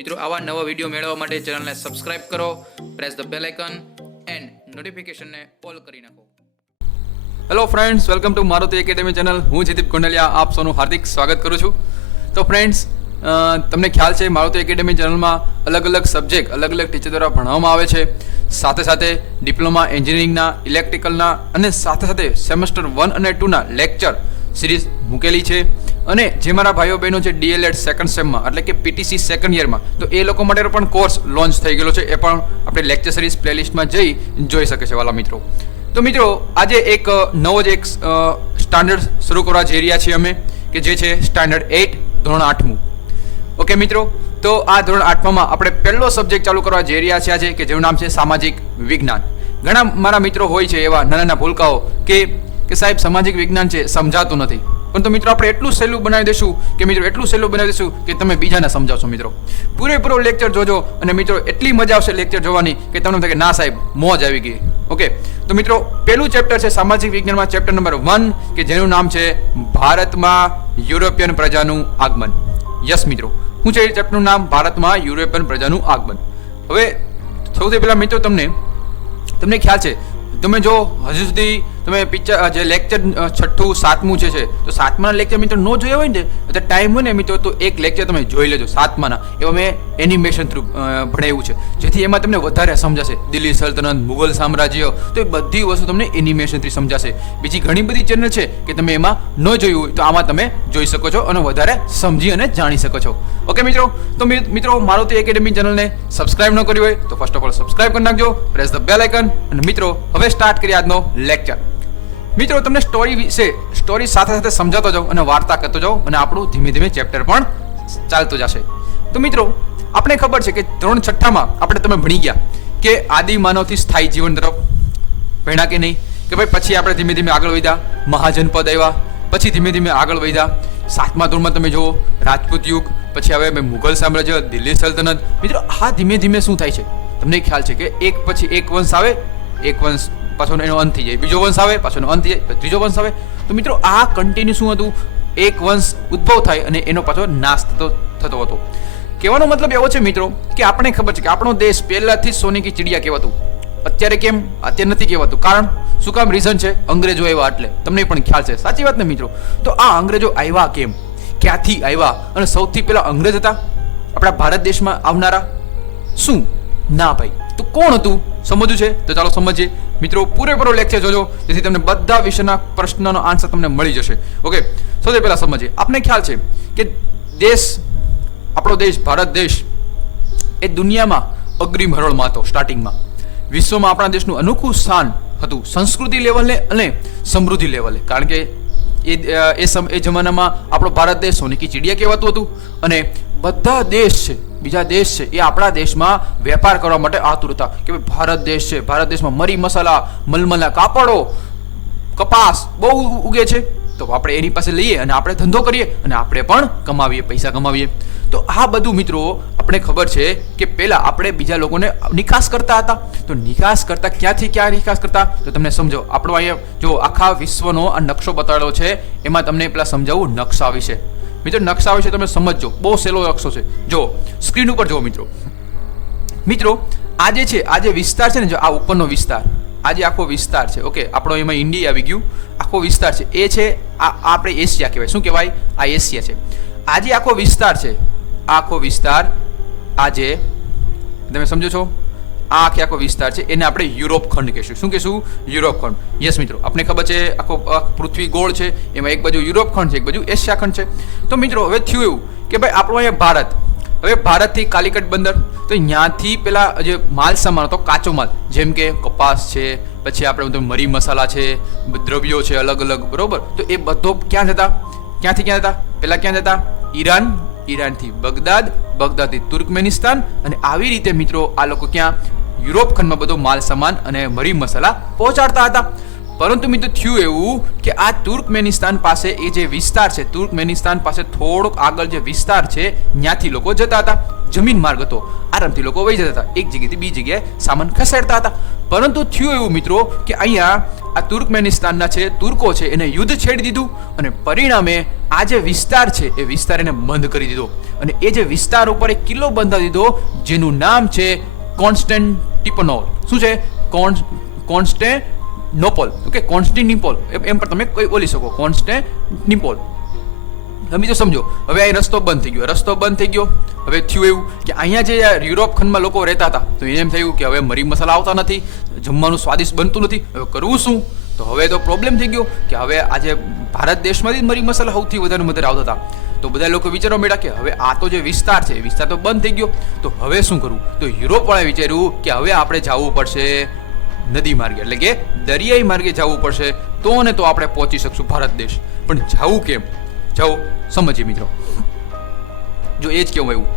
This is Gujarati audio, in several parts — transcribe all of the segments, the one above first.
મિત્રો આવા નવા વિડીયો મેળવવા માટે ચેનલને સબસ્ક્રાઇબ કરો, press the bell icon and નોટિફિકેશનને ઓલ કરી નાખો. Hello friends, welcome to Maruti academy channel. હું જયદીપ ગોંડલિયા આપ સૌનું હાર્દિક સ્વાગત કરું છું. તો ફ્રેન્ડ્સ, તમને ખ્યાલ છે મારુતિ એકેડેમી ચેનલમાં અલગ અલગ સબ્જેક્ટ અલગ અલગ ટીચર દ્વારા ભણાવવામાં આવે છે. સાથે સાથે ડિપ્લોમા એન્જિનિયરિંગના, ઇલેક્ટ્રિકલના અને સાથે સાથે સેમેસ્ટર 1 અને 2ના લેક્ચર સિરીઝ મૂકેલી છે. અને જે મારા ભાઈઓ બહેનો છે ડીએલએડ સેકન્ડ સેમમાં એટલે કે પીટીસી સેકન્ડ યરમાં, તો એ લોકો માટે પણ કોર્સ લોન્ચ થઈ ગયેલો છે. એ પણ આપણે લેક્ચર સિરીઝ પ્લેલિસ્ટમાં જઈ જોઈ શકે છે વાલા મિત્રો. તો મિત્રો, આજે એક નવો જ એક સ્ટાન્ડર્ડ શરૂ કરવા જઈ રહ્યા છીએ અમે, કે જે છે સ્ટાન્ડર્ડ 8 ધોરણ 8મું. ઓકે મિત્રો, તો આ ધોરણ 8માં આપણે પહેલો સબ્જેક્ટ ચાલુ કરવા જઈ રહ્યા છીએ આજે, કે જેનું નામ છે સામાજિક વિજ્ઞાન. ઘણા મારા મિત્રો હોય છે એવા નાના ભૂલકાઓ કે સાહેબ સામાજિક વિજ્ઞાન છે સમજાતું નથી. પણ તો મિત્રો આપણે એટલું સહેલું બનાવી દઈશું કે તમે બીજાને સમજાવશો. મિત્રો પૂરેપૂરો લેક્ચર જોજો અને મિત્રો એટલી મજા આવશે લેક્ચર જોવાની કે તમને થાય કે ના સાહેબ મોજ આવી ગઈ. ઓકે, તો મિત્રો પહેલું ચેપ્ટર છે સામાજિક વિજ્ઞાનમાં ચેપ્ટર નંબર 1, કે જેનું નામ છે ભારતમાં યુરોપિયન પ્રજાનું આગમન. યસ મિત્રો, શું છે એ ચેપ્ટરનું નામ? ભારતમાં યુરોપિયન પ્રજાનું આગમન. હવે સૌથી પહેલા મિત્રો તમને ખ્યાલ છે, તમે જો હજુ સુધી તમે પિક્ચર જે લેક્ચર 6ઠું 7મું છે તો 7માના લેક્ચર મિત્રો ન જોયા હોય ને, તો ટાઈમ હોય ને મિત્રો, તો એક લેક્ચર તમે જોઈ લેજો 7માના. એમાં મેં એનિમેશન થ્રુ ભણાવ્યું છે, જેથી એમાં તમને વધારે સમજાશે. દિલ્હી સલ્તનત, મુગલ સામ્રાજ્ય, તો એ બધી વસ્તુ તમને એનિમેશનથી સમજાશે. બીજી ઘણી બધી ચેનલ છે કે તમે એમાં ન જોયું હોય તો આમાં તમે જોઈ શકો છો અને વધારે સમજી અને જાણી શકો છો. ઓકે મિત્રો, તો મિત્રો મારુતિ એકેડેમી ચેનલને સબસ્ક્રાઇબ ન કરી હોય તો ફર્સ્ટ ઓફ ઓલ સબસ્ક્રાઇબ કરી નાખજો, પ્રેસ ધ બેલ આઇકન. અને મિત્રો હવે સ્ટાર્ટ કરીએ આજનો લેક્ચર. મિત્રો તમને સ્ટોરી સાથે સાથે સમજાતો જાઉં અને વાર્તા કરતો જાઉં, અને આપણું ધીમે ધીમે ચેપ્ટર પણ ચાલતો જશે. તો મિત્રો આપણે ખબર છે કે ધોરણ 6માં તમે ભણી ગયા કે આદિ માનવથી સ્થાયી જીવન તરફ ભણ્યા કે નહીં, કે ભાઈ પછી આપણે ધીમે ધીમે આગળ વધ્યા, મહાજનપદ આવ્યા, પછી ધીમે ધીમે આગળ વધ્યા. 7મા ધોરણમાં તમે જુઓ રાજપૂત યુગ, પછી હવે મુગલ સામ્રાજ્ય, દિલ્હી સલ્તનત. મિત્રો આ ધીમે ધીમે શું થાય છે તમને ખ્યાલ છે કે એક પછી એક વંશ આવે, એક વંશ પાછો એનો અંત થઈ જાય, બીજો વંશ આવે, પાછો એનો અંત થઈ જાય, ત્રીજો વંશ આવે. તો મિત્રો આ કન્ટિન્યુ શું હતું, એક વંશ ઉદ્ભવ થાય અને એનો પાછો નાશ થતો હતો. કહેવાનો મતલબ એવો છે મિત્રો કે આપણે ખબર છે કે આપણો દેશ પહેલાથી સોની કી ચિડિયા કહેવાતું. અત્યારે કેમ? અત્યારે નથી કહેવાતું. કારણ શું કામ? રીઝન છે અંગ્રેજો આવ્યા એટલે. તમને પણ ખ્યાલ છે, સાચી વાત ને મિત્રો? તો આ અંગ્રેજો આવ્યા કેમ, ક્યાંથી આવ્યા, અને સૌથી પહેલા અંગ્રેજ હતા આપણા ભારત દેશમાં આવનારા? શું ના ભાઈ, તો કોણ હતું સમજવું છે? તો ચાલો સમજીએ મિત્રો. પૂરેપૂરો લેક્ચર જોજો, જેથી તમને બધા વિષયના પ્રશ્નનો આન્સર તમને મળી જશે. ઓકે, સૌથી પહેલા સમજીએ. આપણે ખ્યાલ છે કે આપણો દેશ ભારત દેશ એ દુનિયામાં અગ્રીમ હરોળમાં હતો. સ્ટાર્ટિંગમાં વિશ્વમાં આપણા દેશનું અનોખું સ્થાન હતું, સંસ્કૃતિ લેવલે અને સમૃદ્ધિ લેવલે. કારણ કે એ જમાનામાં આપણો ભારત દેશ સોની કી ચિડિયા કહેવાતું હતું, અને બધા દેશ છે, બીજા દેશ છે, એ આપણા દેશમાં વેપાર કરવા માટે આતુર હતા કે ભાઈ ભારત દેશ છે, ભારત દેશમાં મરી મસાલા, મલમલના કાપડો, કપાસ બહુ ઉગે છે, તો આપણે એની પાસે લઈએ અને આપણે ધંધો કરીએ અને આપણે પણ કમાવીએ, પૈસા કમાવીએ. તો આ બધું મિત્રો આપણે ખબર છે કે પહેલા આપણે બીજા લોકોને નિકાસ કરતા હતા. તો નિકાસ કરતા ક્યાંથી ક્યાં નિકાસ કરતા? તો તમને સમજો. આપણો અહીંયા જો આખા વિશ્વનો આ નકશો બતાવેલો છે, એમાં તમને પેલા સમજાવું નકશા વિશે. મિત્રો નકશા વિશે તમે સમજજો, બહુ સહેલો નકશો છે. જો સ્ક્રીન ઉપર જુઓ મિત્રો આ જે છે, આ જે વિસ્તાર છે ને, જો આ ઉપરનો વિસ્તાર, આ જે આખો વિસ્તાર છે, ઓકે, આપણો એમાં ઇન્ડિયા આવી ગયું, આખો વિસ્તાર છે એ છે આ આપણે એશિયા કહેવાય. શું કહેવાય? આ એશિયા છે. આ જે આખો વિસ્તાર છે, આખો વિસ્તાર આજે તમે સમજો છો, આ આખો વિસ્તાર છે એને આપણે યુરોપ ખંડ કહીશું. શું કહીશું? યુરોપ ખંડ. યસ મિત્રો, આપણે ખબર છે આખો પૃથ્વી ગોળ છે, એમાં એક બાજુ યુરોપ ખંડ છે, એક બાજુ એશિયા ખંડ છે. તો મિત્રો હવે થયું એવું કે ભાઈ આપણો અહીંયા ભારત, હવે ભારતથી કાલિકટ બંદર, તો ત્યાંથી પેલા જે માલ સામાન હતો, કાચો માલ, જેમ કે કપાસ છે, પછી આપણે મરી મસાલા છે, દ્રવ્યો છે અલગ અલગ, બરોબર? તો એ બધો ક્યાંથી ક્યાં જતા? પેલા ક્યાં જતા? ઈરાનથી બગદાદ, બગદાદથી તુર્કમેનિસ્તાન, અને આવી રીતે મિત્રો આ લોકો ક્યાં? યુરોપ ખંડમાં બધો માલ સામાન અને મરી મસાલા પહોંચાડતા હતા. પરંતુ મિત્રો થયું એવું કે આ તુર્કમેનિસ્તાન પાસે એ જે વિસ્તાર છે, તુર્કમેનિસ્તાન પાસે થોડોક આગળ જે વિસ્તાર છે, ત્યાંથી લોકો જતા હતા. જમીન માર્ગ હતો, આરામથી લોકો વહી જતા હતા, એક જગ્યાએથી બીજી જગ્યાએ સામાન ખસેડતા હતા. પરંતુ થયું એવું મિત્રો કે અહીંયા આ તુર્કમેનિસ્તાનના છે તુર્કો છે એને યુદ્ધ છેડી દીધું અને પરિણામે આ જે વિસ્તાર છે એ વિસ્તાર એને બંધ કરી દીધો અને એ જે વિસ્તાર ઉપર એક કિલ્લો બંધાવી દીધો જેનું નામ છે કોન્સ્ટેન્ટિનોપલ. શું છે? કોન્સ્ટેનોપલ. ઓકે, કોન્સ્ટેન્ટિનોપલ એમ પણ તમે કોઈ બોલી શકો, કોન્સ્ટેન્ટિનોપલ. તમે તો સમજો. હવે અહીં રસ્તો બંધ થઈ ગયો. હવે થયું એવું કે અહીંયા જે યુરોપ ખંડમાં લોકો રહેતા હતા તો એને એમ થયું કે હવે મરી મસાલા આવતા નથી, જમવાનું સ્વાદિષ્ટ બનતું નથી, હવે કરવું શું? તો હવે તો પ્રોબ્લેમ થઈ ગયો કે હવે આજે ભારત દેશમાંથી મરી મસાલા સૌથી વધારે આવતા હતા. તો બધા લોકો વિચારવા માંડ્યા કે હવે આ તો જે વિસ્તાર છે એ વિસ્તાર તો બંધ થઈ ગયો, તો હવે શું કરવું? તો યુરોપવાળાએ વિચાર્યું કે હવે આપણે જવું પડશે નદી માર્ગે, એટલે કે દરિયાઈ માર્ગે જવું પડશે, તો ને તો આપણે પહોંચી શકશું ભારત દેશ. પણ જવું કેમ? જાઓ સમજીએ મિત્રો. જો એ જ કેવું એવું,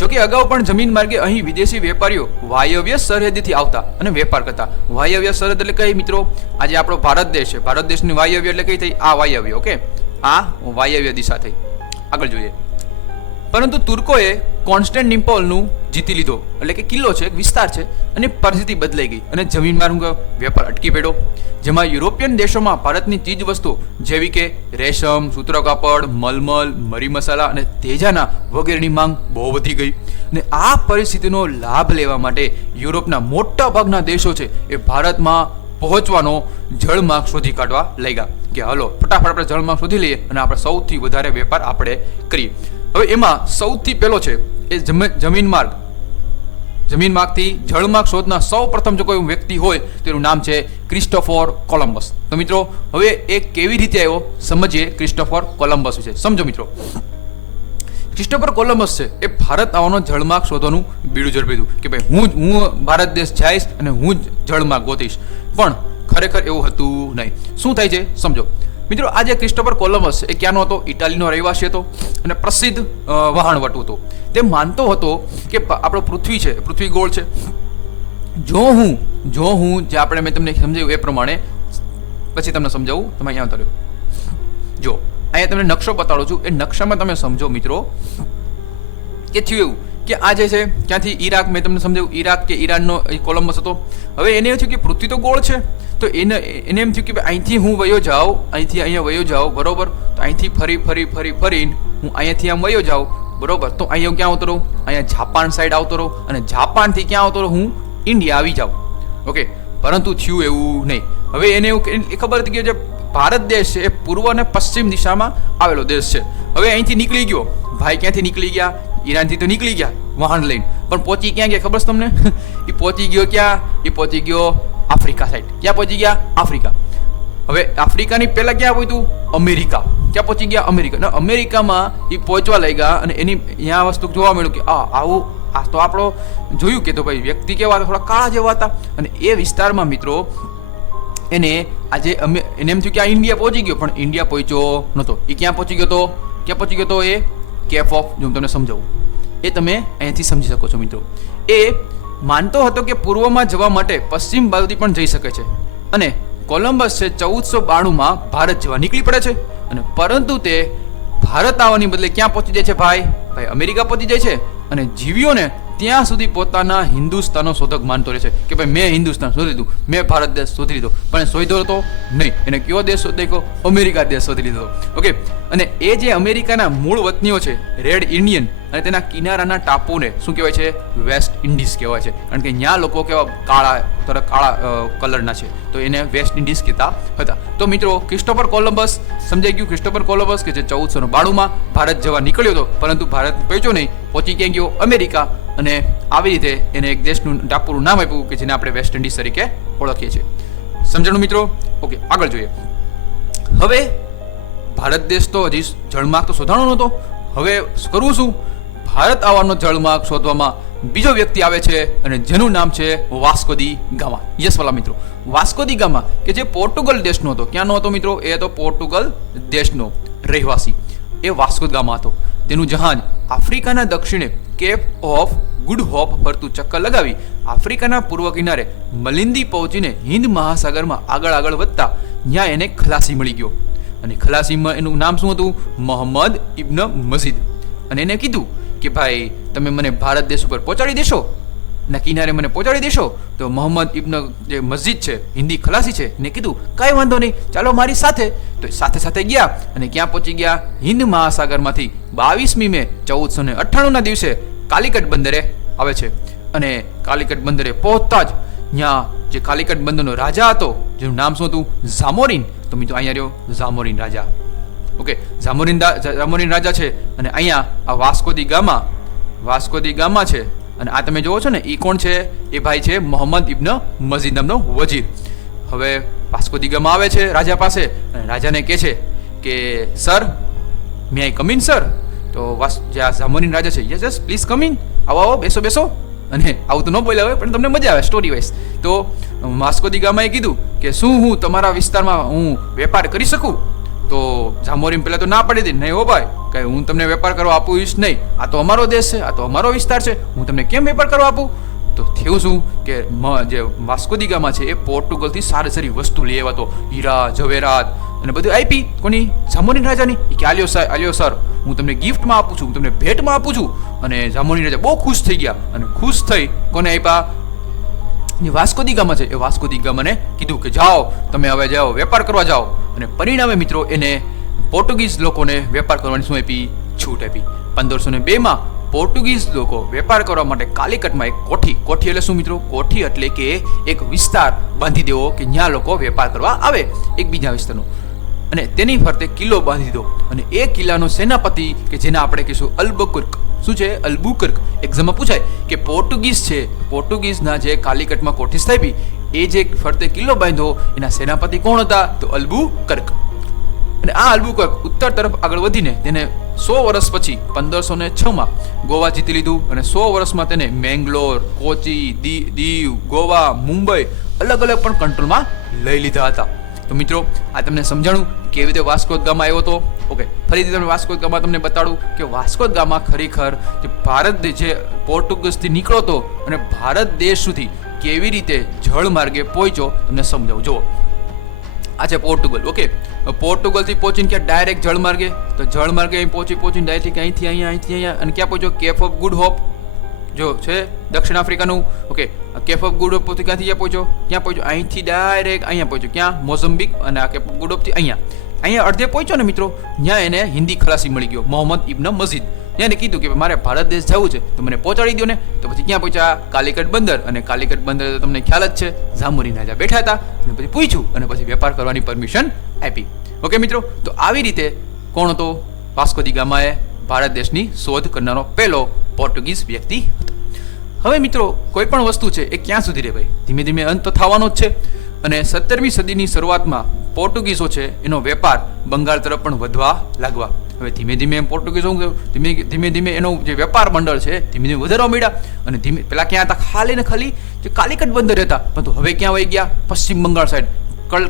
જોકે અગાઉ પણ જમીન માર્ગે અહીં વિદેશી વેપારીઓ વાયવ્ય સરહદેથી આવતા અને વેપાર કરતા. વાયવ્ય સરહદ એટલે કઈ મિત્રો? આજે આપણો ભારત દેશ છે, ભારત દેશની વાયવ્ય એટલે કઈ થઈ? આ વાયવ્ય. ઓકે, આ વાયવ્ય દિશા થઈ. આગળ જોઈએ. પરંતુ તુર્કોએ કોન્સ્ટેન્ટિનોપલનું જીતી લીધો, એટલે કે કિલ્લો છે, વિસ્તાર છે, અને પરિસ્થિતિ બદલાઈ ગઈ અને જમીન માર્ગ વેપાર અટકી પડ્યો, જેમાં યુરોપિયન દેશોમાં ભારતની ચીજ વસ્તુઓ જેવી કે રેશમ, સૂત્ર કાપડ, મલમલ, મરી મસાલા અને તેજાના વગેરેની માંગ બહુ વધી ગઈ. અને આ પરિસ્થિતિનો લાભ લેવા માટે યુરોપના મોટા ભાગના દેશો છે એ ભારતમાં પહોંચવાનો જળમાર્ગ શોધી કાઢવા લાગ્યા કે હાલો ફટાફટ આપણે જળમાર્ગ શોધી લઈએ અને આપણે સૌથી વધારે વેપાર આપણે કરીએ. હવે એમાં સૌથી પહેલો છે એ જમીન માર્ગથી જળમાર્ગ શોધના સૌ પ્રથમ જો કોઈ વ્યક્તિ હોય તો એનું નામ છે ક્રિસ્ટોફર કોલંબસ. તો મિત્રો હવે એ કેવી રીતે આવ્યો સમજીએ ક્રિસ્ટોફર કોલંબસ વિશે. સમજો મિત્રો, ક્રિસ્ટોફર કોલંબસ છે એ ભારત આવવાનો જળમાર્ગ શોધવાનું બીડું ઝડપી કે ભાઈ હું ભારત દેશ જઈશ અને હું જ જળમાર્ગ ગોતીશ. પણ ખરેખર એવું હતું નહીં. શું થાય છે સમજો મિત્રો. આ જે ક્રિસ્ટોફર કોલંબસ એ ક્યાંનો હતો? ઇટાલીનો રહેવાસી હતો અને પ્રસિદ્ધ વહાણવટુ હતો. તે માનતો હતો કે આપણો પૃથ્વી છે, પૃથ્વી ગોળ છે. જો હું જે આપણે મેં તમને સમજાવ્યું એ પ્રમાણે પછી તમને સમજાવું. તમે અહીંયા ઉતાર્યો જો, અહીંયા તમને નકશો બતાડું છું. એ નકશામાં તમે સમજો મિત્રો કે થયું એવું કે આ જે છે ક્યાંથી ઈરાક, મેં તમને સમજાવ્યું ઈરાક કે ઈરાનનો કોલંબસ હતો. હવે એને એવું થયું કે પૃથ્વી તો ગોળ છે, તો એને એમ થયું કે અહીંથી હું વયો જાઉં, અહીંથી અહીંયા વયો જાઉં, બરોબર. તો અહીંથી ફરીને હું અહીંયાથી આમ વયો જાઉં, બરોબર. તો અહીંયા ક્યાં આવતો રહું? અહીંયા જાપાન સાઈડ આવતો રહું અને જાપાનથી ક્યાં આવતો રહું? હું ઇન્ડિયા આવી જાઉં. ઓકે, પરંતુ થયું એવું નહીં. હવે એને એવું ખબર હતી કે જે ભારત દેશ છે એ પૂર્વ અને પશ્ચિમ દિશામાં આવેલો દેશ છે. હવે અહીંથી નીકળી ગયો ભાઈ. ક્યાંથી નીકળી ગયા? ઈરાનથી તો નીકળી ગયા વાહન લઈને, પણ પહોંચી ક્યાં ગયા ખબર છે તમને? એ પહોંચી ગયો ક્યાં? એ પહોંચી ગયો આફ્રિકા સાઈડ. ક્યાં પહોંચી ગયા? આફ્રિકા. હવે આફ્રિકાની પહેલા ક્યાં પહોંચ્યું? અમેરિકા. ક્યાં પહોંચી ગયા? અમેરિકા. અને અમેરિકામાં એ પહોંચવા લાગ્યા અને એની અહીંયા વસ્તુ જોવા મળ્યું કે આવું આ તો આપણો જોયું કે તો ભાઈ વ્યક્તિ કેવા હતા? થોડા કાળા જેવા હતા. અને એ વિસ્તારમાં મિત્રો એને આજે એને એમ થયું કે આ ઇન્ડિયા પહોંચી ગયો, પણ ઇન્ડિયા પહોંચ્યો નહોતો. એ ક્યાં પહોંચી ગયો તો? ક્યાં પહોંચી ગયો તો? એ કેપ ઓફ, જો હું તમને સમજાવું એ તમે અહીંયાથી સમજી શકો છો મિત્રો. એ માનતો હતો કે પૂર્વમાં જવા માટે પશ્ચિમ બાજુથી પણ જઈ શકે છે અને કોલંબસ છે 1492માં ભારત જવા નીકળી પડે છે. અને પરંતુ તે ભારત આવવાની બદલે ક્યાં પહોંચી જાય છે ભાઈ? અમેરિકા પહોંચી જાય છે અને જીવ્યો ને ત્યાં સુધી પોતાના હિન્દુસ્તાનનો શોધક માનતો રહે છે કે ભાઈ મેં હિન્દુસ્તાન શોધી લીધું, મેં ભારત દેશ શોધી લીધો. પણ શોધ્યો હતો નહીં. એને કયો દેશ શોધી લીધો? અમેરિકા દેશ શોધી લીધો. ઓકે, અને એ જે અમેરિકાના મૂળ વતનીઓ છે રેડ ઇન્ડિયન અને તેના કિનારાના ટાપુને શું કહેવાય છે? વેસ્ટ ઇન્ડિઝ કહેવાય છે. કારણ કે ત્યાં લોકો કેવા કાળા કલરના છે, તો એને વેસ્ટ ઇન્ડિઝ કહેતા હતા. તો મિત્રો ક્રિસ્ટોફર કોલંબસ સમજાઈ ગયું. ક્રિસ્ટોફર કોલંબસ કે જે 1492માં ભારત જવા નીકળ્યો હતો, પરંતુ ભારત પહોંચ્યો નહીં, પહોંચી ક્યાં ગયો? અમેરિકા. અને આવી રીતે એને એક દેશનું ટાપુનું નામ આપ્યું કે જેને આપણે વેસ્ટ ઇન્ડિઝ તરીકે ઓળખીએ છીએ. સમજણું મિત્રો? ઓકે, આગળ જોઈએ. હવે ભારત દેશ તો હજી જળમાર્ગ તો શોધાણો નહોતો. હવે કરવું શું? ભારત આવવાનો જળમાર્ગ શોધવામાં બીજો વ્યક્તિ આવે છે અને જેનું નામ છે વાસ્કો દી ગામા. યસ વાલા મિત્રો, વાસ્કો દી ગામા કે જે પોર્ટુગલ દેશનો હતો. ક્યાંનો હતો મિત્રો? એ હતો પોર્ટુગલ દેશનો રહેવાસી. એ વાસ્કો દી ગામા હતો. તેનું જહાજ આફ્રિકાના દક્ષિણે કેપ ઓફ ગુડ હોપ ફરતું ચક્કર લગાવી આફ્રિકાના પૂર્વ કિનારે મલિંદી પહોંચીને હિન્દ મહાસાગરમાં આગળ વધતા ત્યાં એને ખલાસી મળી ગયો. અને ખલાસીમાં એનું નામ શું હતું? મોહમ્મદ ઇબ્ન મજીદ. અને એને કીધું કે ભાઈ તમે મને ભારત દેશ ઉપર પહોંચાડી દેશો? ના કિનારે મને પહોંચાડી દેશો? તો મોહમ્મદ ઇબ્ન જે મસ્જિદ છે, હિન્દી ખલાસી છે, ને કીધું કાંઈ વાંધો નહીં, ચાલો મારી સાથે. તો સાથે સાથે ગયા અને ક્યાં પહોંચી ગયા? હિન્દ મહાસાગરમાંથી 22મી મે 1498ના દિવસે કાલિકટ બંદરે આવે છે. અને કાલિકટ બંદરે પહોંચતા જ ત્યાં જે કાલિકટ બંદરનો રાજા હતો, જેનું નામ શું હતું? ઝામોરીન. તો મિત્રો અહીંયા રહ્યો ઝામોરીન રાજા. ઓકે, ઝામોરીન રાજા છે. અને અહીંયા આ વાસ્કો દી ગામા છે. અને આ તમે જોવો છો ને, એ કોણ છે? એ ભાઈ છે મોહમ્મદ ઇબ્ન મસ્જિદ નામનો વજીર. હવે વાસ્કો દી ગામા આવે છે રાજા પાસે અને રાજાને કહે છે કે sir, may I come in sir? તો જે આ ઝામોરીન રાજા છે, યસ પ્લીઝ કમ ઇન, આવો બેસો. અને આવું તો ન બોલ્યા હોય, પણ તમને મજા આવે સ્ટોરી વાઇઝ. તો વાસ્કો દી ગામાએ કીધું કે શું હું તમારા વિસ્તારમાં હું વેપાર કરી શકું? તો ઝામોરીન પહેલાં તો ના પાડી દે, નહીં હો ભાઈ, કાંઈ હું તમને વેપાર કરવા આપીશ નહીં, આ તો અમારો દેશ છે, આ તો અમારો વિસ્તાર છે, હું તમને કેમ વેપાર કરવા આપું? તો થયું શું કે જે વાસ્કો દી ગામા છે એ પોર્ટુગલથી સારી વસ્તુ લઈ આવ્યા હતો, હીરા જવેરાત અને બધું આપી. કોની? ઝામોરીન રાજાની. કે આલ્યો સર, હું તમને ગિફ્ટમાં આપું છું, હું તમને ભેટમાં આપું છું. અને ઝામોરીન રાજા બહુ ખુશ થઈ ગયા. અને ખુશ થઈ કોને આપ્યા? જે વાસ્કો દી ગામા છે એ વાસ્કો દી ગામાને કીધું કે જાઓ, તમે હવે જાઓ, વેપાર કરવા જાઓ. અને પરિણામે મિત્રો એને પોર્ટુગીઝ લોકોને વેપાર કરવાની શું આપી? છૂટ આપી. 1502માં પોર્ટુગીઝ લોકો વેપાર કરવા માટે કાલિકટમાં એક કોઠી એટલે શું મિત્રો? કોઠી એટલે કે એક વિસ્તાર બાંધી દેવો કે જ્યાં લોકો વેપાર કરવા આવે એકબીજા વિસ્તારનો. અને તેની ફરતે કિલ્લો બાંધી દો. અને એ કિલ્લાનો સેનાપતિ કે જેને આપણે કહીશું અલ્બુકર્ક. શું છે? અલ્બુકર્ક. એક્ઝામમાં પૂછાય કે પોર્ટુગીઝ છે, પોર્ટુગીઝના જે કાલિકટમાં કોઠી સ્થાપી, એ જે ફરતે કિલ્લો બાંધ્યો, એના સેનાપતિ કોણ હતા? તો અલ્બુકર્ક. અને આ અલ્બુકર્ક ઉત્તર તરફ આગળ વધીને તેને 100 વર્ષ પછી 1506માં ગોવા જીતી લીધું. અને 100 વર્ષમાં તેને મેંગ્લોર, કોચી, દીવ, ગોવા, મુંબઈ અલગ પણ કંટ્રોલમાં લઈ લીધા હતા. તો મિત્રો આ તમને સમજાણું કેવી રીતે વાસ્કો દ ગામા આવ્યો હતો. ઓકે, ફરીથી તમને વાસ્કો દ ગામા તમને બતાડું કે વાસ્કો દ ગામા ખરેખર જે ભારત જે પોર્ટુગીઝથી નીકળ્યો હતો અને ભારત દેશ સુધી કેવી રીતે જળ માર્ગે પહોંચ્યો તમને સમજાવું. જુઓ, આ છે પોર્ટુગલ. ઓકે, પોર્ટુગલથી પહોંચીને ક્યાં? ડાયરેક્ટ જળ માર્ગે. તો જળ માર્ગે અહીં પહોંચીને ડાયરેક્ટ અહીંથી અહીંયા અને ક્યાં પહોંચ્યો? કેપ ઓફ ગુડ હોપ જો છે દક્ષિણ આફ્રિકાનું. Okay, Cape of Good Hope ક્યાંથી પહોંચ્યો? અહીંથી ડાયરેક્ટ અહીંયા પહોંચ્યો. ક્યાં? મોઝમ્બિક. અને આ કેપ ઓફ ગુડ હોપથી અહીંયા અડધે પહોંચ્યો ને મિત્રો, ત્યાં એને હિન્દી ખલાસી મળી ગયો, મોહમ્મદ ઇબ્ન મસ્જિદ. એને કીધું કે મારે ભારત દેશ જવું છે તો મને પહોંચાડી દો ને. તો પછી ક્યાં પહોંચ્યા? કાલિકટ બંદર. અને કાલિકટ બંદર તો તમને ખ્યાલ જ છે, ઝામોરીન રાજા બેઠા હતા અને પછી પૂછ્યું અને પછી વેપાર કરવાની પરમિશન આપી. ઓકે મિત્રો, તો આવી રીતે કોણ હતો? વાસ્કો દી ગામાએ ભારત દેશની શોધ કરનારો પહેલો પોર્ટુગીઝ વ્યક્તિ હતો. હવે મિત્રો, કોઈ પણ વસ્તુ છે એ ક્યાં સુધી રહે ભાઈ? ધીમે ધીમે અંત તો થવાનો જ છે. અને 17મી સદીની શરૂઆતમાં પોર્ટુગીઝો છે એનો વેપાર બંગાળ તરફ પણ વધવા લાગવા. હવે ધીમે ધીમે પોર્ટુગીઝો ધીમે એનો જે વેપાર મંડળ છે ધીમે વધારવા મળ્યા. અને પેલા ક્યાં હતા? ખાલી જે કાલિકટ બંદર હતા, પરંતુ હવે ક્યાં વહી ગયા? પશ્ચિમ બંગાળ સાઈડ,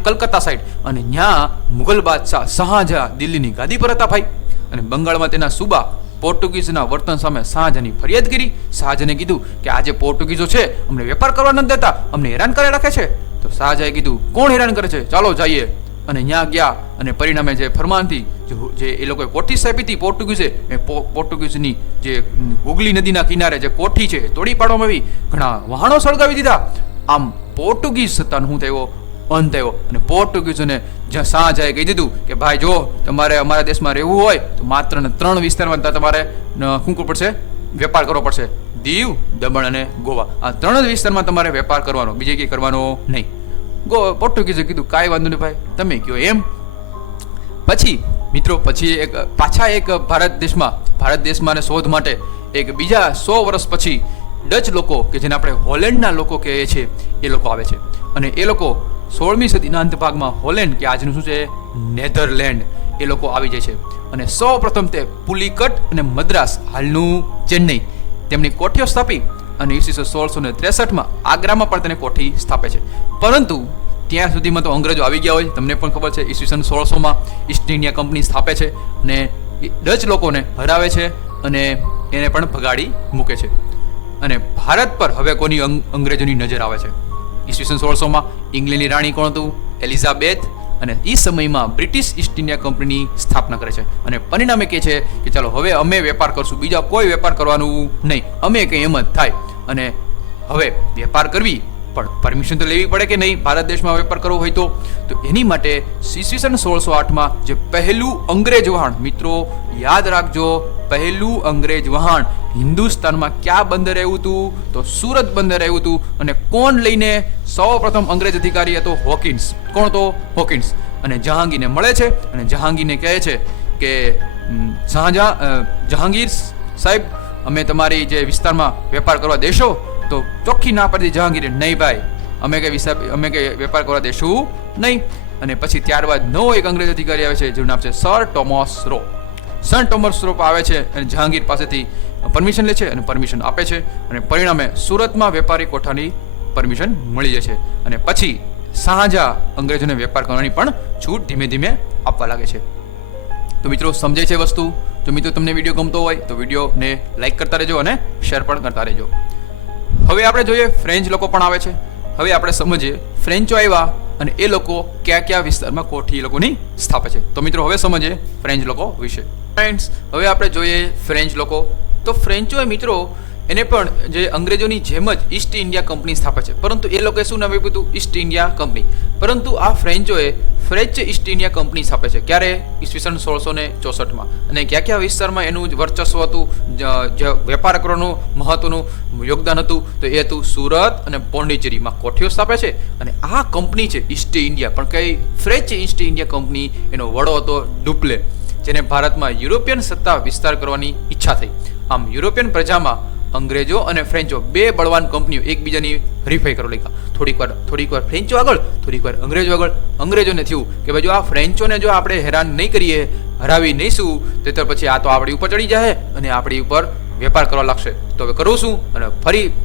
કલકત્તા સાઈડ. અને ત્યાં મુઘલ બાદશાહ શાહજહાં દિલ્હીની ગાદી પર હતા ભાઈ. અને બંગાળમાં તેના સુબા પોર્ટુગીઝના વર્તન સામે શાહજહાંની ફરિયાદ કરી. શાહજહાને કીધું કે આ જે પોર્ટુગીઝો છે અમને વેપાર કરવા નથી દેતા, અમને હેરાન કરે રાખે છે. તો શાહજહાંએ કીધું કોણ હેરાન કરે છે? ચાલો જઈએ. અને ત્યાં ગયા અને પરિણામે જે ફરમાનથી જે એ લોકોએ કોઠી સ્થાપી હતી પોર્ટુગીઝે, એ પોર્ટુગીઝની જે હુગલી નદીના કિનારે જે કોઠી છે તોડી પાડવામાં આવી, ઘણા વહાણો સળગાવી દીધા. આમ પોર્ટુગીઝ સત્તાનો શું થયો? અંત થયો. અને પોર્ટુગીઝોને શાહજહાંએ કહી દીધું કે ભાઈ જો તમારે અમારા દેશમાં રહેવું હોય તો માત્ર 3 વિસ્તારમાં તમારે શું કરવું પડશે? વેપાર કરવો પડશે. દીવ, દમણ અને ગોવા, આ 3 જ વિસ્તારમાં તમારે વેપાર કરવાનો, બીજે ક્યાંય કરવાનો નહીં. પોર્ટુગીઝે કીધું કાંઈ વાંધો નહીં ભાઈ, તમે કહો એમ. પછી મિત્રો પાછા એક ભારત દેશમાં શોધ માટે એક બીજા 100 વર્ષ પછી ડચ લોકો કે જેને આપણે હોલેન્ડના લોકો કહીએ છીએ એ લોકો આવે છે. અને એ લોકો 16મી સદીના અંત ભાગમાં હોલેન્ડ કે આજનું શું છે નેધરલેન્ડ એ લોકો આવી જાય છે. અને સૌ પ્રથમ તે પુલિકટ અને મદ્રાસ હાલનું ચેન્નઈ તેમની કોઠીઓ સ્થાપી. અને ઈસવીસન 1663માં આગ્રામાં પણ તેને કોઠી સ્થાપે છે. પરંતુ ત્યાં સુધીમાં તો અંગ્રેજો આવી ગયા હોય, તમને પણ ખબર છે. ઈસવીસન 1600માં ઈસ્ટ ઇન્ડિયા કંપની સ્થાપે છે અને ડચ લોકોને હરાવે છે અને એને પણ ભગાડી મૂકે છે. અને ભારત પર હવે કોની અંગ્રેજોની નજર આવે છે? ઈસવીસન 1600માં ઇંગ્લેન્ડની રાણી કોણ હતું? એલિઝાબેથ. અને એ સમયમાં બ્રિટિશ ઈસ્ટ ઇન્ડિયા કંપનીની સ્થાપના કરે છે. અને પરિણામે કહે છે કે ચાલો હવે અમે વેપાર કરશું, બીજા કોઈ વેપાર કરવાનું નહીં, અમે કંઈ એમ જ થાય. અને હવે વેપાર કરવી પણ પરમિશન તો લેવી પડે કે નહીં, ભારત દેશમાં વેપાર કરવો હોય તો એની માટે ઈસવીસન 1608માં જે પહેલું અંગ્રેજ વહાણ, મિત્રો યાદ રાખજો, પહેલું અંગ્રેજ વહાણ હિન્દુસ્તાનમાં ક્યાં બંદર આવ્યું હતું? તો સુરત બંદર આવ્યું હતું. અને કોણ લઈને? સૌ પ્રથમ અંગ્રેજ અધિકારી હતો હોકિન્સ. કોણ હતો? હોકિન્સ. અને જહાંગીરને મળે છે અને જહાંગીરને કહે છે કે જહાંગીર સાહેબ, અમે તમારી જે વિસ્તારમાં વેપાર કરવા દેશો? તો ચોખ્ખી ના પાડી જહાંગીરે, નહીં ભાઈ, અમે કઈ વેપાર કરવા દેશું નહીં. અને પછી ત્યારબાદ નવો એક અંગ્રેજ અધિકારી આવે છે જેનું નામ છે Sir Thomas Roe. Sir Thomas Roe આવે છે અને જહાંગીર પાસેથી પરમિશન લે છે અને પરમિશન આપે છે અને પરિણામે સુરતમાં વેપારી કોઠાની પરમિશન મળી જાય છે. અને પછી શાહજહાં અંગ્રેજોને વેપાર કરવાની પણ છૂટ ધીમે ધીમે આપવા લાગે છે. તો મિત્રો સમજાય છે વસ્તુ? જો મિત્રો તમને વિડીયો ગમતો હોય તો વિડીયોને લાઈક કરતા રહેજો અને શેર પણ કરતા રહેજો. હવે આપણે જોઈએ ફ્રેન્ચ લોકો પણ આવે છે. હવે આપણે સમજીએ ફ્રેન્ચો આવ્યા અને એ લોકો કયા કયા વિસ્તારમાં કોઠી એ લોકોની સ્થાપે છે. તો મિત્રો હવે સમજીએ ફ્રેન્ચ લોકો વિશે. ફ્રેન્ડ્સ, હવે આપણે જોઈએ ફ્રેન્ચ લોકો. તો ફ્રેન્ચોએ મિત્રો એને પણ જે અંગ્રેજોની જેમ જ ઈસ્ટ ઇન્ડિયા કંપની સ્થાપે છે, પરંતુ એ લોકોએ શું નામ આપ્યું હતું? East India company. પરંતુ આ ફ્રેન્ચોએ ફ્રેન્ચ ઈસ્ટ ઇન્ડિયા કંપની સ્થાપે છે. ક્યારે? ઈસવીસન 1664માં. અને કયા કયા વિસ્તારમાં એનું વર્ચસ્વ હતું, જે વેપાર કરવાનું મહત્વનું યોગદાન હતું? તો એ હતું સુરત અને પોંડિચેરીમાં કોઠીઓ સ્થાપે છે. અને આ કંપની છે ઈસ્ટ ઇન્ડિયા, પણ કઈ? French East India company. એનો વડો હતો ડુપ્લે, જેને ભારતમાં યુરોપિયન સત્તા વિસ્તાર કરવાની ઈચ્છા થઈ. આમ યુરોપિયન પ્રજામાં અંગ્રેજો અને ફ્રેન્ચો બે બળવાન કંપનીઓ એકબીજાની હરીફાઈ કરવા લાગ્યા. થોડીક વાર ફ્રેન્ચો આગળ, થોડીક વાર અંગ્રેજો આગળ. અંગ્રેજોને થયું કે ભાઈ જો આ ફ્રેન્ચોને જો આપણે હેરાન નહીં કરીએ, હરાવી નહીંશું, તો પછી આ તો આપણી ઉપર ચડી જાય અને આપણી ઉપર વેપાર કરવા લાગશે. તો હવે કરવું શું? અને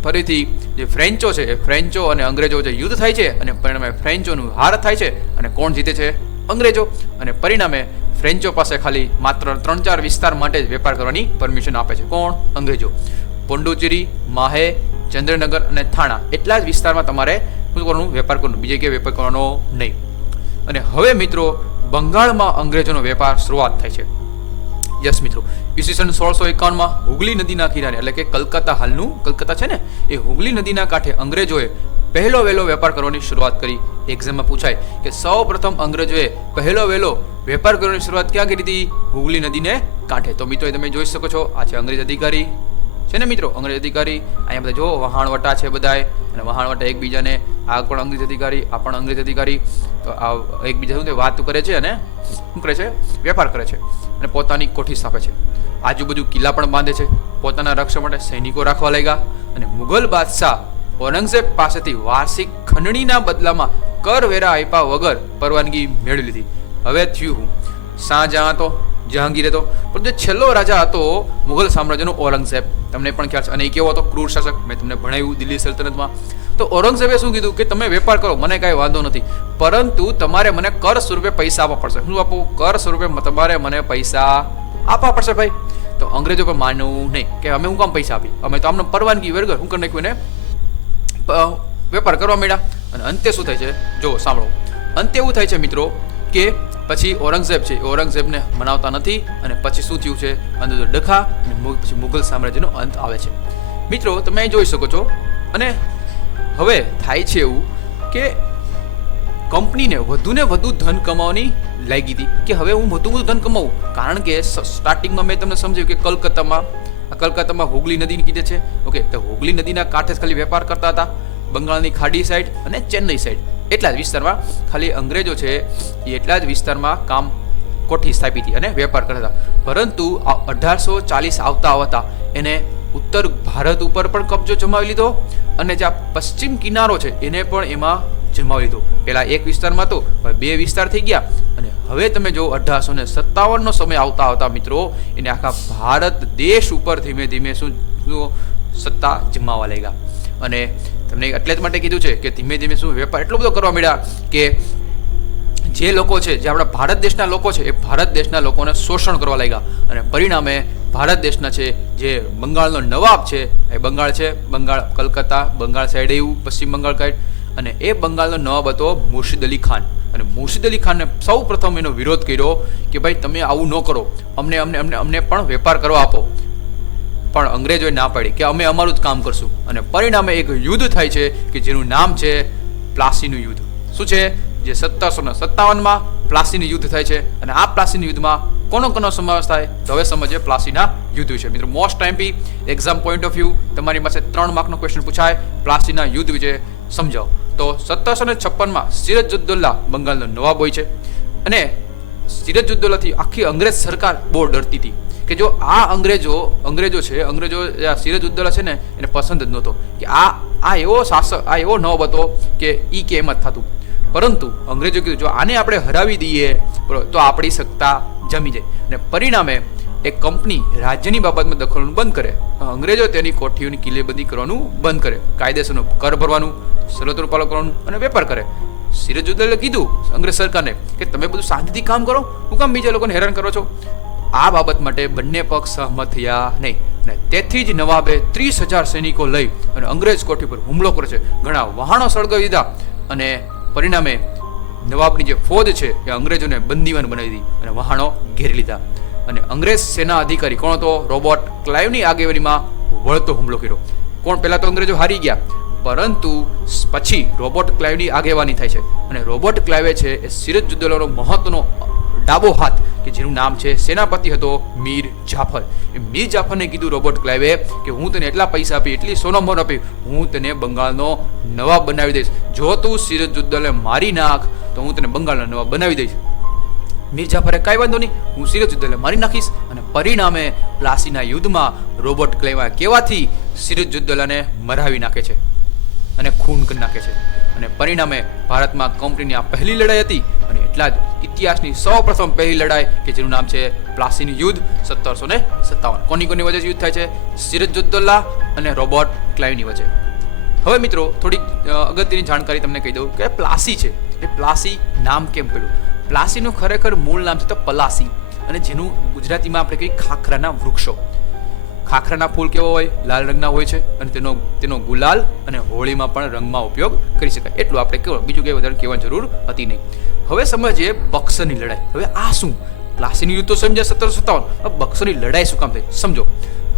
ફરીથી જે ફ્રેન્ચો છે એ ફ્રેન્ચો અને અંગ્રેજો જે યુદ્ધ થાય છે અને પરિણામે ફ્રેન્ચોનું હાર થાય છે અને કોણ જીતે છે? અંગ્રેજો. અને પરિણામે ફ્રેન્ચો પાસે ખાલી માત્ર 3-4 વિસ્તાર માટે જ વેપાર કરવાની પરમિશન આપે છે. કોણ? અંગ્રેજો. પોંડુચેરી, માહે, ચંદ્રનગર અને થાણા, એટલા જ વિસ્તારમાં તમારે શું કરવાનું? વેપાર કરવાનો. બીજે ક્યાંય વેપાર કરવાનો નહીં. અને હવે મિત્રો બંગાળમાં અંગ્રેજોનો વેપાર શરૂઆત થાય છે. યસ મિત્રો, ઈસવીસન 1651માં હુગલી નદીના કિનારે, એટલે કે કલકત્તા, હાલનું કલકત્તા છે ને, એ હુગલી નદીના કાંઠે અંગ્રેજોએ પહેલો વહેલો વેપાર કરવાની શરૂઆત કરી. એક્ઝામમાં પૂછાય કે સૌ પ્રથમ અંગ્રેજોએ પહેલો વહેલો વેપાર કરવાની શરૂઆત ક્યાં કરી હતી? હુગલી નદીને કાંઠે. તો મિત્રો તમે જોઈ શકો છો, આ છે અંગ્રેજ અધિકારી છે ને મિત્રો, અંગ્રેજ અધિકારી. અહીંયા બધા જો વહાણવટા છે બધાય, અને વહાણવટા એકબીજાને, આ પણ અંગ્રેજ અધિકારી, આ પણ અંગ્રેજ અધિકારી. તો આ એકબીજા શું વાત કરે છે અને શું કરે છે? વેપાર કરે છે અને પોતાની કોઠી સ્થાપે છે. આજુબાજુ કિલ્લા પણ બાંધે છે. પોતાના રક્ષણ માટે સૈનિકો રાખવા લાગ્યા. અને મુઘલ બાદશાહ ઔરંગઝેબ પાસેથી વાર્ષિક ખંડણીના બદલામાં કરવેરા આપ્યા વગર પરવાનગી મેળવી લીધી. હવે થયું હું, શાહજહાં હતો, જહાંગીર હતો, પરંતુ છેલ્લો રાજા હતો મુઘલ સામ્રાજ્યનો ઔરંગઝેબ. તમને પણ ખ્યાલ છે. અને એ કેવો હતો? ક્રૂર શાસક. મેં તમને ભણાવ્યું દિલ્હી સલ્તનતમાં. તો ઔરંગઝેબે શું કીધું કે તમે વેપાર કરો, મને કાંઈ વાંધો નથી, પરંતુ તમારે મને કર સ્વરૂપે પૈસા આપવા પડશે. શું આપવું? કર સ્વરૂપે તમારે મને પૈસા આપવા પડશે ભાઈ. તો અંગ્રેજો પણ માનવું નહીં કે અમે હું કામ પૈસા આપી, અમે તો આમને પરવાનગી વગર શું કરી નાખ્યું, એને વેપાર કરવા માંડ્યા. અને અંતે શું થાય છે? જો સાંભળો, અંતે એવું થાય છે મિત્રો કે પછી ઔરંગઝેબ છે, ઔરંગઝેબને મનાવતા નથી. અને પછી શું થયું છે? અંદર ડખા અને પછી મુઘલ સામ્રાજ્યનો અંત આવે છે. મિત્રો તમે અહીં જોઈ શકો છો. અને હવે થાય છે એવું કે કંપનીને વધુને વધુ ધન કમાવાની લાગી હતી કે હવે હું વધુ ધન કમાવું. કારણ કે સ્ટાર્ટિંગમાં મેં તમને સમજાવ્યું કે કલકત્તામાં હુગલી નદી કીધે છે. ઓકે, તો હુગલી નદીના કાંઠે જ ખાલી વેપાર કરતા હતા, બંગાળની ખાડી સાઈડ અને ચેન્નઈ સાઈડ, એટલા જ વિસ્તારમાં ખાલી અંગ્રેજો છે એ એટલા જ વિસ્તારમાં કોઠી સ્થાપી હતી અને વેપાર કરતા હતા. પરંતુ 1840 આવતા એને ઉત્તર ભારત ઉપર પણ કબજો જમાવી લીધો અને જે પશ્ચિમ કિનારો છે એને પણ એમાં જમાવી લીધો. પેલા એક વિસ્તારમાં તો 2 વિસ્તાર થઈ ગયા. અને હવે તમે જો 1857નો સમય આવતા મિત્રો એને આખા ભારત દેશ ઉપર ધીમે ધીમે શું સત્તા જમાવવા લાગ્યા. અને તમને એટલે જ માટે કીધું છે કે ધીમે ધીમે શું વેપાર એટલો બધો કરવા મળ્યા કે જે લોકો છે, જે આપણા ભારત દેશના લોકો છે, એ ભારત દેશના લોકોને શોષણ કરવા લાગ્યા. અને પરિણામે ભારત દેશના છે જે બંગાળનો નવાબ છે, એ બંગાળ છે, કલકત્તા બંગાળ સાઈડ એવું, પશ્ચિમ બંગાળ સાઈડ, અને એ બંગાળનો નવાબ હતો મુર્શિદ અલી ખાન. અને મુર્શિદ અલી ખાનને સૌ પ્રથમ એનો વિરોધ કર્યો કે ભાઈ તમે આવું ન કરો, અમને પણ વેપાર કરવા આપો. પણ અંગ્રેજોએ ના પાડી કે અમે અમારું જ કામ કરશું, અને પરિણામે એક યુદ્ધ થાય છે કે જેનું નામ છે પ્લાસીનું યુદ્ધ. શું છે? જે 1757માં પ્લાસીનું યુદ્ધ થાય છે. અને આ પ્લાસીના યુદ્ધમાં કોનો સમાવેશ થાય? તો હવે સમજીએ પ્લાસીના યુદ્ધ વિશે. મિત્રો, મોસ્ટ ટાઈમથી એક્ઝામ પોઈન્ટ ઓફ વ્યૂ તમારી પાસે 3 માર્કનો ક્વેશ્ચન પૂછાય પ્લાસીના યુદ્ધ વિશે સમજાવો. તો 1756માં સિરાજુદ્દૌલા બંગાળનો નવાબ હોય છે, અને સિરાજુદ્દૌલાથી આખી અંગ્રેજ સરકાર બહુ ડરતી હતી કે જો આ અંગ્રેજો સિરાજુદ્દૌલા છે ને એને પસંદ જ નહોતો કે આ એવો શાસક, આ એવો નવાબ હતો કે ઈ કે એમ જ થતું. પરંતુ અંગ્રેજો કીધું જો આને આપણે હરાવી દઈએ તો આપણી સત્તા જમી જાય. અને પરિણામે એક કંપની રાજ્યની બાબતમાં દખલનું બંધ કરે. અંગ્રેજો તેની કોઠીઓની કિલ્લેબંધી કરવાનું બંધ કરે, કાયદેસરનો કર ભરવાનું, શરતોનું પાલન કરવાનું અને વેપાર કરે. સિરાજુદ્દૌલાએ કીધું અંગ્રેજ સરકારને કે તમે બધું શાંતિથી કામ કરો, હું કામ બીજા લોકોને હેરાન કરો છો? આ બાબત માટે બંને પક્ષ સહમત થયા નહીં, અને તેથી જ નવાબે 30,000 સૈનિકો લઈ અને અંગ્રેજ કોઠી પર હુમલો કરે છે. ઘણા વહાણો સળગાવી દીધા, અને પરિણામે નવાબની જે ફોજ છે એ અંગ્રેજોને બંદીવાન બનાવી દીધી અને વહાણો ઘેરી લીધા. અને અંગ્રેજ સેના અધિકારી કોણ હતો? રોબર્ટ ક્લાઇવની આગેવાનીમાં વળતો હુમલો કર્યો. કોણ? પહેલા તો અંગ્રેજો હારી ગયા, પરંતુ પછી રોબર્ટ ક્લાઇવની આગેવાની થાય છે, અને રોબર્ટ ક્લાઇવે છે એ સિરાજુદ્દૌલાનો મહત્વનો ડાબો હાથ કે જેનું નામ છે સેનાપતિ હતો મીર જાફર. એ મીર જાફરને કીધું રોબર્ટ ક્લાઇવે કે હું તને એટલા પૈસા આપી, એટલી સોનામોહર આપી, હું તને બંગાળનો નવાબ બનાવી દઈશ. જો તું સિરાજુદ્દૌલાને મારી નાખ તો હું તને બંગાળનો નવાબ બનાવી દઈશ. મીર જાફરે કાંઈ વાંધો નહીં, હું સિરાજુદ્દૌલાને મારી નાખીશ. અને પરિણામે પ્લાસીના યુદ્ધમાં રોબર્ટ ક્લાઇવના કહેવાથી સિરાજુદ્દૌલાને મરાવી નાખે છે અને ખૂન કરી નાખે છે. અને પરિણામે ભારતમાં કંપનીની આ પહેલી લડાઈ હતી, અને એટલા જ ઇતિહાસની સૌપ્રથમ પહેલી લડાઈ કે જેનું નામ છે પ્લાસીનું યુદ્ધ 1757. કોની વચ્ચે યુદ્ધ થાય છે? સિરાજુદ્દૌલા અને રોબર્ટ ક્લાઇવની વચ્ચે. હવે મિત્રો, થોડીક અગત્યની જાણકારી તમને કહી દઉં કે પ્લાસી છે એ પ્લાસી નામ કેમ પડ્યું? પ્લાસીનું ખરેખર મૂળ નામ છે તો પલાસી, અને જેનું ગુજરાતીમાં આપણે કહીએ ખાખરાના વૃક્ષો. ખાખરાના ફૂલ કેવો હોય? લાલ રંગના હોય છે, અને તેનો ગુલાલ અને હોળીમાં પણ રંગમાં ઉપયોગ કરી શકાય. એટલું આપણે કહેવું, બીજું કંઈ વધારે કહેવાની જરૂર હતી નહીં. હવે સમજીએ બક્સરની લડાઈ. હવે આ શું? પ્લાસીનું યુદ્ધ તો સમજ્યા 1757, હવે બક્સરની લડાઈ શું કામ થઈ સમજો.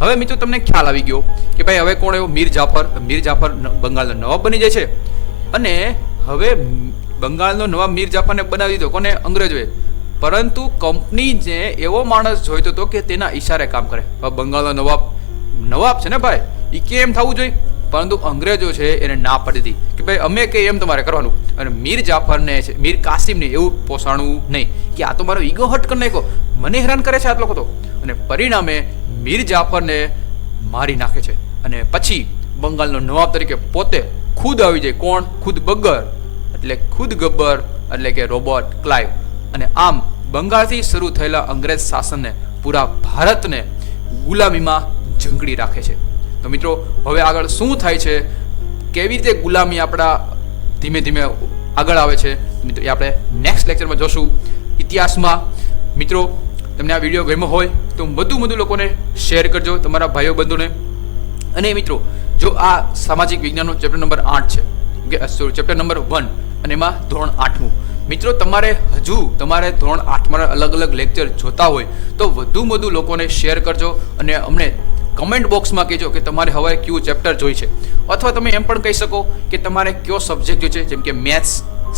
હવે મિત્રો, તમને ખ્યાલ આવી ગયો કે ભાઈ હવે કોણ આવ્યો? મીર જાફર બંગાળનો નવાબ બની જાય છે, અને હવે બંગાળનો નવાબ મીર જાફરને બનાવી દીધો. કોને? અંગ્રેજોએ. પરંતુ કંપની જે એવો માણસ જોઈતો હતો કે તેના ઈશારે કામ કરે. બંગાળનો નવાબ છે ને ભાઈ, એ કેમ થવું જોઈએ? પરંતુ અંગ્રેજો છે એને ના પડી હતી કે ભાઈ અમે કે એમ તમારે કરવાનું. અને મીર જાફરને છે, મીર કાસિમને એવું પોસાણવું નહીં કે આ તો મારો ઈગો હટ કરી નાખ્યો, મને હેરાન કરે છે આ લોકો તો. અને પરિણામે મીર જાફરને મારી નાખે છે, અને પછી બંગાળનો નવાબ તરીકે પોતે ખુદ આવી જાય. કોણ? ખુદ ગબ્બર એટલે કે રોબર્ટ ક્લાઇવ. અને આમ બંગાળથી શરૂ થયેલા અંગ્રેજ શાસનને પૂરા ભારતને ગુલામીમાં ઝંખડી રાખે છે. તો મિત્રો, હવે આગળ શું થાય છે, કેવી રીતે ગુલામી આપણા ધીમે ધીમે આગળ આવે છે, મિત્રો એ આપણે નેક્સ્ટ લેક્ચરમાં જોશું ઇતિહાસમાં. મિત્રો, તમને આ વિડીયો ગમ્યો હોય તો વધુ લોકોને શેર કરજો, તમારા ભાઈઓ બંધુને. અને મિત્રો, જો આ સામાજિક વિજ્ઞાનનો ચેપ્ટર નંબર 8 છે, ચેપ્ટર નંબર 1, અને એમાં ધોરણ 8મું. મિત્રો, તમારે ધોરણ 8માં અલગ અલગ લેક્ચર જોતા હોય તો વધુ લોકોને શેર કરજો, અને અમને કમેન્ટ બોક્સમાં કહેજો કે તમારે હવે કયું ચેપ્ટર જોઈ છે, અથવા તમે એમ પણ કહી શકો કે તમારે કયો સબ્જેક્ટ જોઈએ છે, જેમ કે મેથ્સ,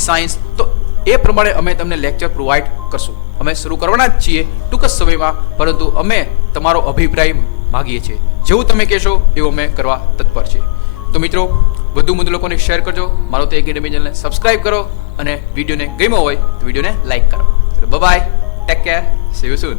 સાયન્સ. તો એ પ્રમાણે અમે તમને લેક્ચર પ્રોવાઈડ કરશું. અમે શરૂ કરવાના જ છીએ ટૂંક જ સમયમાં, પરંતુ અમે તમારો અભિપ્રાય માગીએ છીએ. જેવું તમે કહેશો એવું અમે કરવા તત્પર છીએ. તો મિત્રો, વધુ લોકોને શેર કરજો, મારુતિ એકેડમી ચેનલને સબસ્ક્રાઇબ કરો, અને વિડીયોને ગમ્યો હોય તો વિડીયોને લાઈક કરો. Bye, take care, see you soon.